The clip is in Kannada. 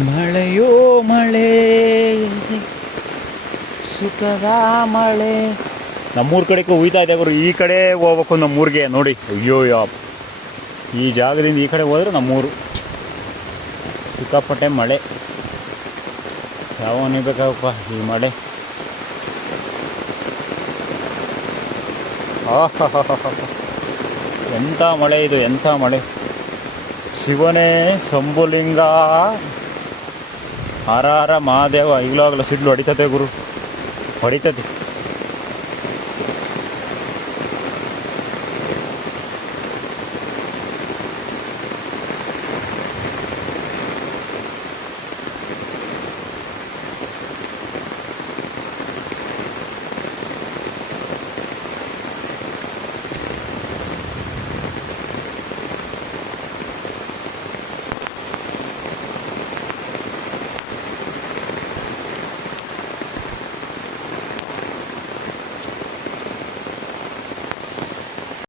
ಮಳೆಯೋ ಮಳೆ, ಸುಖದ ಮಳೆ. ನಮ್ಮೂರ ಕಡೆಗೂ ಹುಯ್ತಾ ಇದೆ ಗುರು, ಈ ಕಡೆ ಹೋಗ್ಬೇಕು ನಮ್ಮೂರಿಗೆ, ನೋಡಿ. ಅಯ್ಯೋ, ಯಾ. ಈ ಜಾಗದಿಂದ ಈ ಕಡೆ ಹೋದ್ರೆ ನಮ್ಮೂರು. ಸಿಕ್ಕಾಪಟ್ಟೆ ಮಳೆ. ಯಾವ ಬೇಕಾಗಪ್ಪ ಈ ಮಳೆ. ಎಂಥ ಮಳೆ ಇದು, ಎಂಥ ಮಳೆ. ಶಿವನೇ ಶಂಭುಲಿಂಗ ಹರ ಹರ ಮಹಾದೇವ ಈಗಲೂ ಸಿಡ್ಲು ಹೊಡಿತತೆ ಗುರು ಹೊಡಿತತೆ.